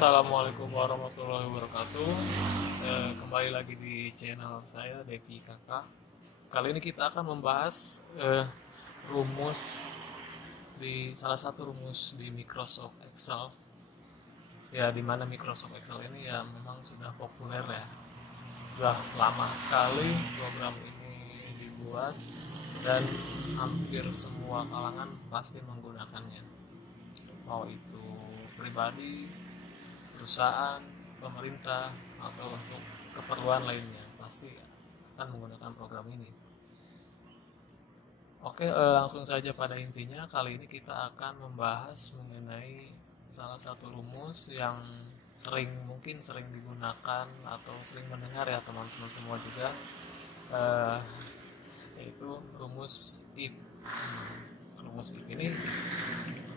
Assalamualaikum warahmatullahi wabarakatuh. Kembali lagi di channel saya Devi Kakak. Kali ini kita akan membahas rumus di salah satu rumus di Microsoft Excel. Ya, di mana Microsoft Excel ini ya memang sudah populer ya. Sudah lama sekali program ini dibuat dan hampir semua kalangan pasti menggunakannya. Mau itu pribadi, perusahaan, pemerintah, atau untuk keperluan lainnya pasti akan menggunakan program ini. Oke, langsung saja pada intinya. Kali ini kita akan membahas mengenai salah satu rumus yang mungkin sering digunakan atau sering mendengar ya teman-teman semua juga, yaitu rumus if. Rumus if ini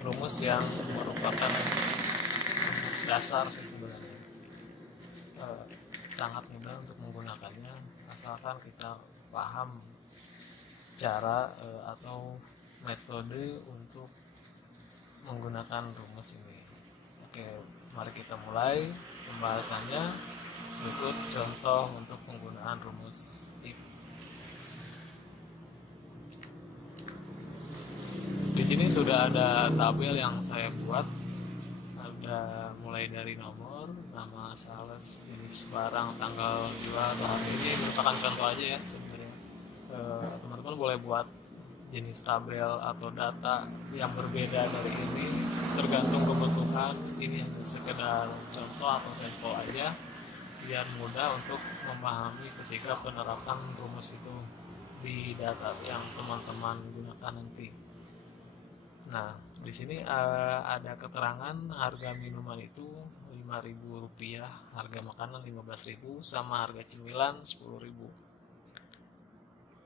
rumus yang merupakan rumus dasar sebenarnya. Sangat mudah untuk menggunakannya asalkan kita paham cara atau metode untuk menggunakan rumus ini. Oke, mari kita mulai pembahasannya. Berikut contoh untuk penggunaan rumus if. Di sini sudah ada tabel yang saya buat. Ada mulai dari nomor, nama sales, jenis barang, tanggal jual, hari ini merupakan contoh aja ya sebenarnya. Teman-teman boleh buat jenis tabel atau data yang berbeda dari ini tergantung kebutuhan. Ini hanya sekedar contoh atau sampel aja biar mudah untuk memahami ketika penerapan rumus itu di data yang teman-teman gunakan nanti. Nah, di sini ada keterangan harga minuman itu Rp5.000, harga makanan Rp15.000, sama harga cemilan Rp10.000.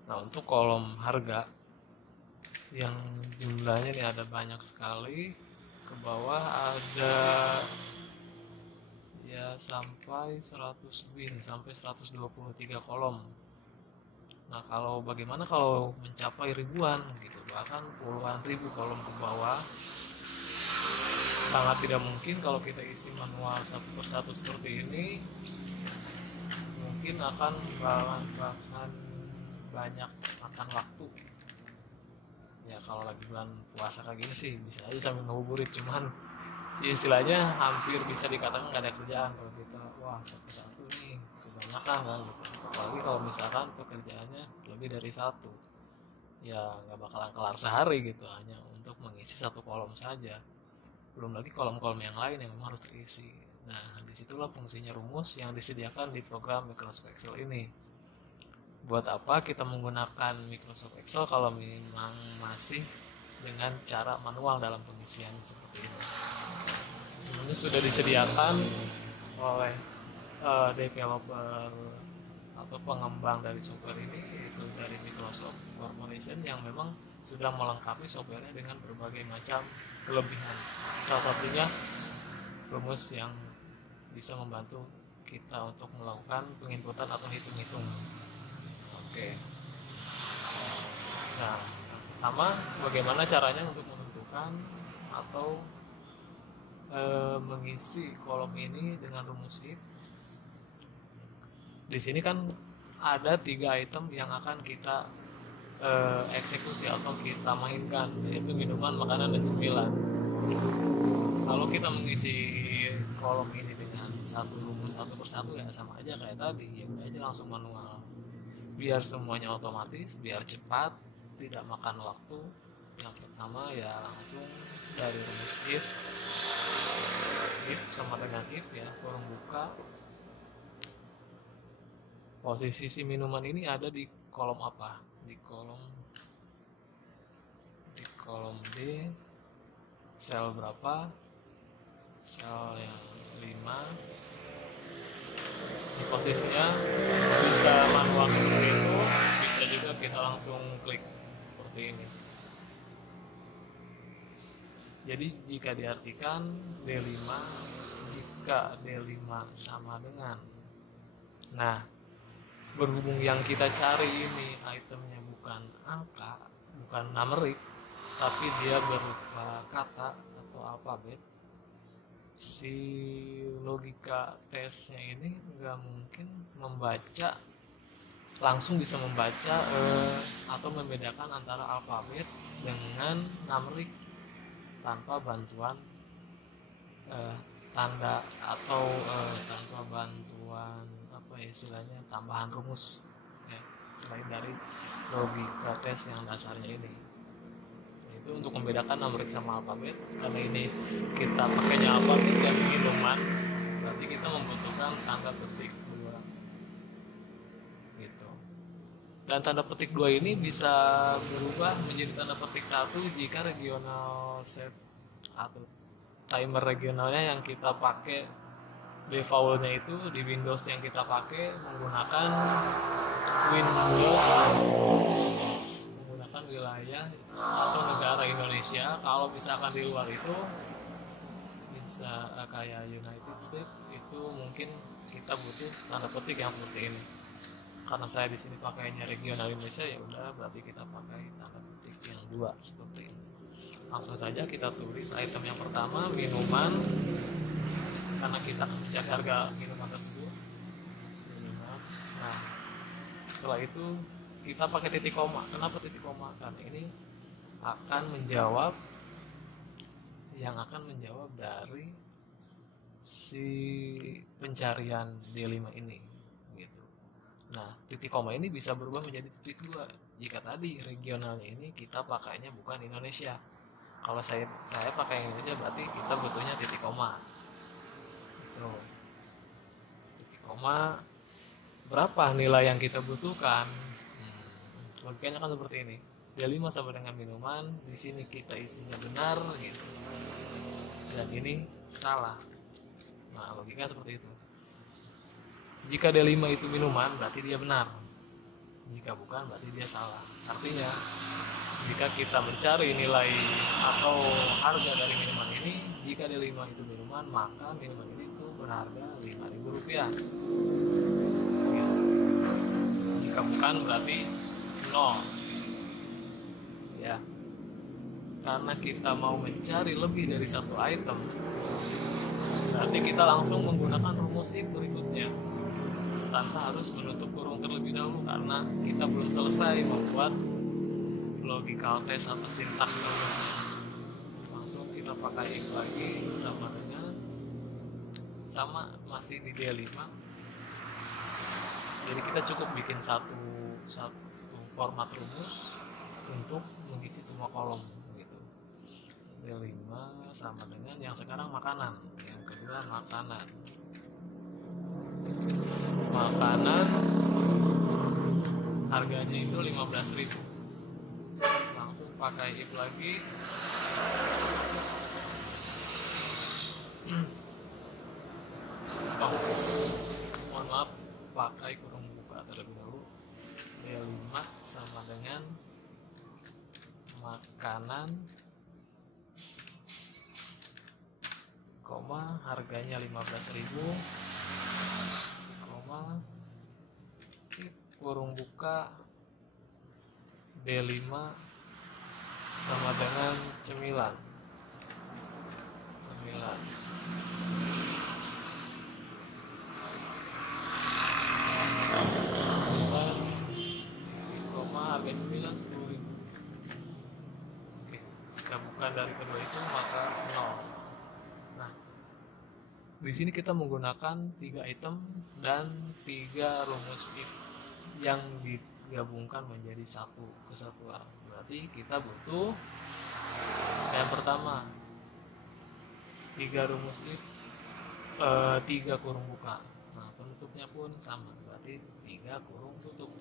Nah, untuk kolom harga yang jumlahnya ini ada banyak sekali, ke bawah ada ya sampai 100 bin, sampai 123 kolom. Nah, bagaimana kalau mencapai ribuan gitu, bahkan puluhan ribu kolom ke bawah? Sangat tidak mungkin kalau kita isi manual satu persatu seperti ini. Mungkin akan banyak makan waktu. Ya kalau lagi bulan puasa kayak gini sih bisa aja sambil ngabuburit, cuman ya istilahnya hampir bisa dikatakan nggak ada kerjaan kalau kita satu-satu nih kebanyakan kan gitu. Apalagi kalau misalkan pekerjaannya lebih dari satu, ya nggak bakalan kelar sehari gitu hanya untuk mengisi satu kolom saja, belum lagi kolom-kolom yang lain yang memang harus terisi. Nah, disitulah fungsinya rumus yang disediakan di program Microsoft Excel ini. Buat apa kita menggunakan Microsoft Excel kalau memang masih dengan cara manual dalam pengisian seperti ini? Sebenarnya sudah disediakan oleh developer atau pengembang dari software ini, yaitu dari Microsoft Corporation, yang memang sudah melengkapi softwarenya dengan berbagai macam kelebihan. Salah satunya rumus yang bisa membantu kita untuk melakukan penginputan atau hitung-hitung. Oke. Nah, pertama bagaimana caranya untuk menentukan atau mengisi kolom ini dengan rumus if. Di sini kan ada 3 item yang akan kita eksekusi atau kita mainkan, yaitu minuman, makanan, dan cemilan. Kalau kita mengisi kolom ini dengan satu rumus satu persatu ya sama aja kayak tadi, ya udah aja langsung manual. Biar semuanya otomatis, biar cepat, tidak makan waktu. Yang pertama ya langsung dari rumus if sama dengan if ya, kurung buka. Posisi si minuman ini ada di kolom apa? Di kolom D, sel berapa? Sel yang 5. Di posisinya bisa manual seperti itu, bisa juga kita langsung klik seperti ini. Jadi jika diartikan D5, jika D5 sama dengan, nah berhubung yang kita cari ini itemnya bukan angka, bukan numerik, tapi dia berupa kata atau alfabet, si logika tesnya ini nggak mungkin membaca langsung bisa membaca atau membedakan antara alfabet dengan numerik tanpa bantuan tanda atau tanpa bantuan apa ya istilahnya tambahan rumus ya, selain dari logika tes yang dasarnya ini. Itu untuk membedakan numerik sama alfabet. Karena ini kita pakainya alfabet dan minuman, berarti kita membutuhkan tanda petik 2 gitu. Dan tanda petik 2 ini bisa berubah menjadi tanda petik 1 jika regional set atau timer regionalnya yang kita pakai defaultnya itu di Windows yang kita pakai menggunakan wilayah atau negara Indonesia. Kalau misalkan di luar itu bisa kayak United States, itu mungkin kita butuh tanda petik yang seperti ini. Karena saya di sini pakainya regional Indonesia, ya udah berarti kita pakai tanda petik yang 2 seperti ini. Langsung saja kita tulis item yang pertama, minuman, karena kita mencari harga minuman tersebut. Minuman. Nah, setelah itu kita pakai titik koma. Kenapa titik koma? Karena ini akan menjawab dari si pencarian D5 ini gitu. Nah, titik koma ini bisa berubah menjadi titik 2 jika tadi regionalnya ini kita pakainya bukan Indonesia. Kalau saya pakai Indonesia, berarti kita butuhnya titik koma. Gitu. Titik koma, berapa nilai yang kita butuhkan? Logikanya kan seperti ini. D5 sama dengan minuman, di sini kita isinya benar gitu. Dan ini salah. Nah, logikanya seperti itu. Jika D5 itu minuman, berarti dia benar. Jika bukan, berarti dia salah. Artinya, jika kita mencari nilai atau harga dari minuman ini, jika D5 itu minuman, maka minuman ini itu berharga Rp5.000. Jika bukan, berarti 0. Ya. Karena kita mau mencari lebih dari satu item, berarti kita langsung menggunakan rumus if berikutnya tanpa harus menutup kurung terlebih dahulu, karena kita belum selesai membuat logical test atau sintaks rumusnya. Langsung kita pakai if lagi sama masih di D5. Jadi kita cukup bikin satu format rumus untuk mengisi semua kolom gitu. D5 sama dengan yang sekarang makanan, yang kedua makanan harganya itu 15.000. Langsung pakai if lagi. Mohon maaf, pakai kurung buka terlebih dahulu. D5 sama dengan makanan, harganya 15.000, kurung buka D5 sama dengan cemilan. Harga cemilan 10.000. Oke, jika bukan dari kedua itu maka 0. Nah, di sini kita menggunakan 3 item dan 3 rumus if yang digabungkan menjadi satu kesatuan. Berarti kita butuh yang pertama 3 rumus if, 3 kurung buka. Nah, penutupnya pun sama, berarti 3 kurung tutup.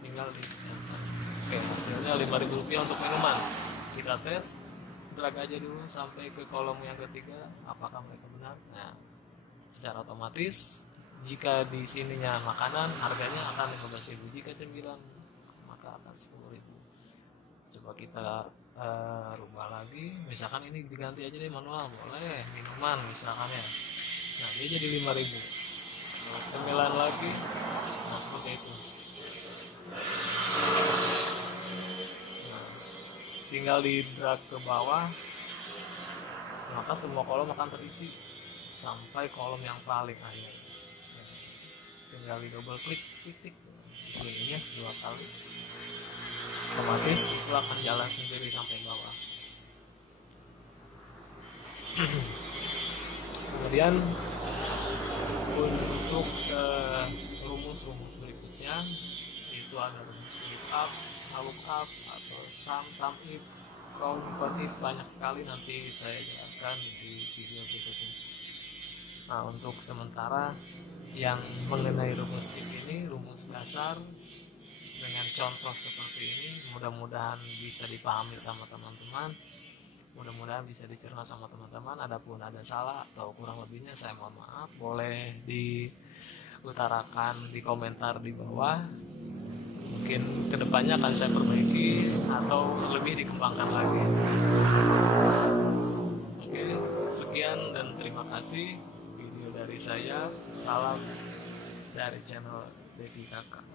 Tinggal di oke, hasilnya Rp5.000 untuk minuman. Kita tes, drag aja dulu sampai ke kolom yang ketiga, apakah mereka benar. Nah, secara otomatis jika di sininya makanan, harganya akan 15.000. Jika cemilan, maka akan 10.000. Coba kita rubah lagi, misalkan ini diganti aja deh manual, boleh minuman misalkan ya. Nah, dia jadi 5.000. Cemilan lagi, nah seperti itu. Tinggal di drag ke bawah, maka semua kolom akan terisi. sampai kolom yang paling akhir. Tinggal di double klik titik sininya 2 kali, otomatis itu akan jalan sendiri sampai bawah. Kemudian untuk rumus-rumus berikutnya itu ada rumus split up, look up, atau sum if, count if, banyak sekali, nanti saya jelaskan di video berikutnya. Nah, untuk sementara yang mengenai rumus if ini, rumus dasar dengan contoh seperti ini, mudah-mudahan bisa dipahami sama teman-teman, mudah-mudahan bisa dicerna sama teman-teman. Adapun ada salah atau kurang lebihnya saya mohon maaf, boleh diutarakan di komentar di bawah, mungkin kedepannya akan saya perbaiki atau lebih dikembangkan lagi. Oke, sekian dan terima kasih video dari saya. Salam dari channel Dedi Kakak.